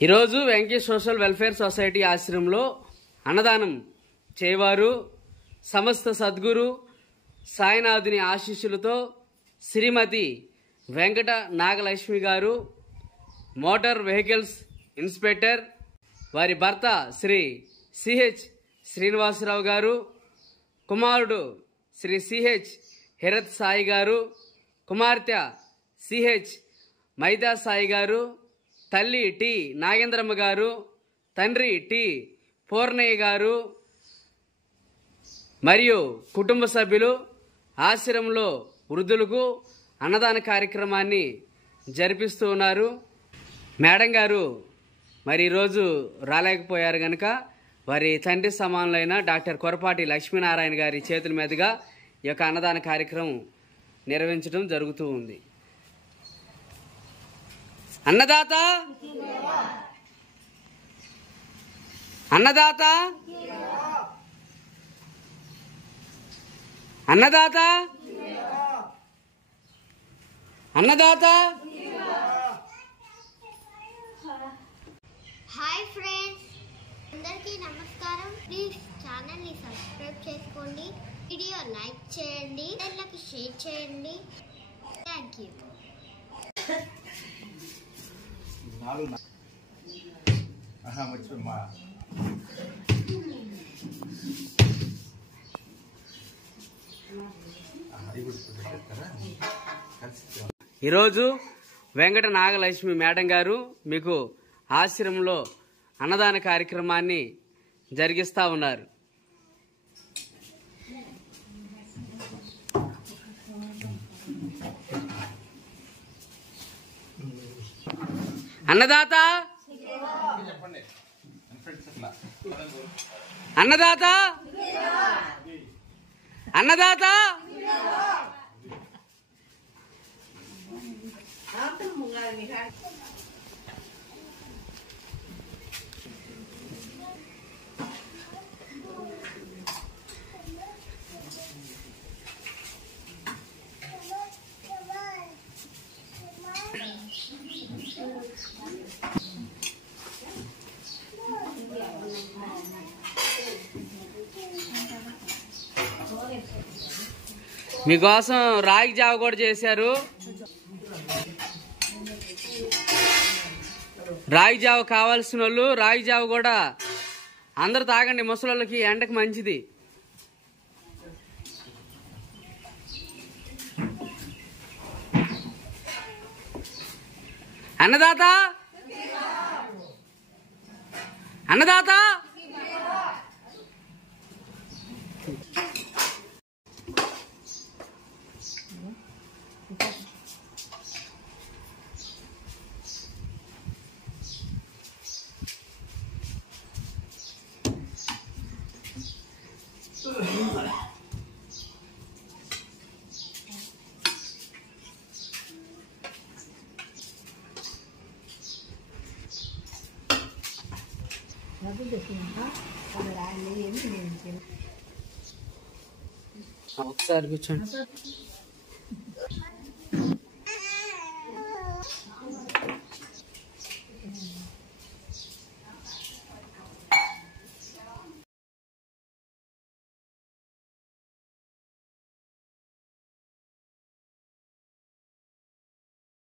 ఈరోజు Venky social welfare society ఆశ్రమంలో అన్నదానం చేయవారు సమస్త సద్గురు సాయినాథుని ఆశీస్సులతో శ్రీమతి వెంకట నాగలక్ష్మి గారు, మోటార్ వెహికల్స్ ఇన్స్పెక్టర్, వారి భర్త శ్రీ సిహెచ్ శ్రీనివాసరావు గారు, కుమారుడు శ్రీ సిహెచ్ హిరత్ సాయి గారు, కుమార్తె సిహెచ్ మైదా సాయి గారు, తల్లి టి నాగేంద్రమ్మ గారు, తండ్రి టి పూర్ణయ్య గారు మరియు కుటుంబ సభ్యులు ఆశ్రమంలో వృద్ధులకు అన్నదాన కార్యక్రమాన్ని జరిపిస్తూ ఉన్నారు. మేడం గారు మరి ఈరోజు రాలేకపోయారు కనుక వారి తండ్రి సమానులైన డాక్టర్ కొరపాటి లక్ష్మీనారాయణ గారి చేతుల మీదుగా ఈ యొక్క అన్నదాన కార్యక్రమం నిర్వహించడం జరుగుతూ ఉంది. అన్నదాత అన్నదాత అన్నదాత అన్నదాత. హాయ్ ఫ్రెండ్స్, అందరికీ నమస్కారం. ప్లీజ్ ఛానల్ని సబ్స్క్రైబ్ చేసుకోండి, వీడియో లైక్ చేయండి, ఇతరులకు షేర్ చేయండి. Thank you. ఈరోజు వెంకట నాగలక్ష్మి మేడం గారు మీకు ఆశ్రమంలో అన్నదాన కార్యక్రమాన్ని జరిగిస్తూ ఉన్నారు. అన్నదాత అన్నదాత అన్నదాత. మీకోసం రాగి జావ కూడా చేశారు. రాగి జావ కావాల్సిన వాళ్ళు రాగి జావ కూడా అందరు తాగండి, ముసలోళ్ళకి ఎండకు మంచిది. అన్నదాత అన్నదాత. ఒకసారి కూర్చోండి.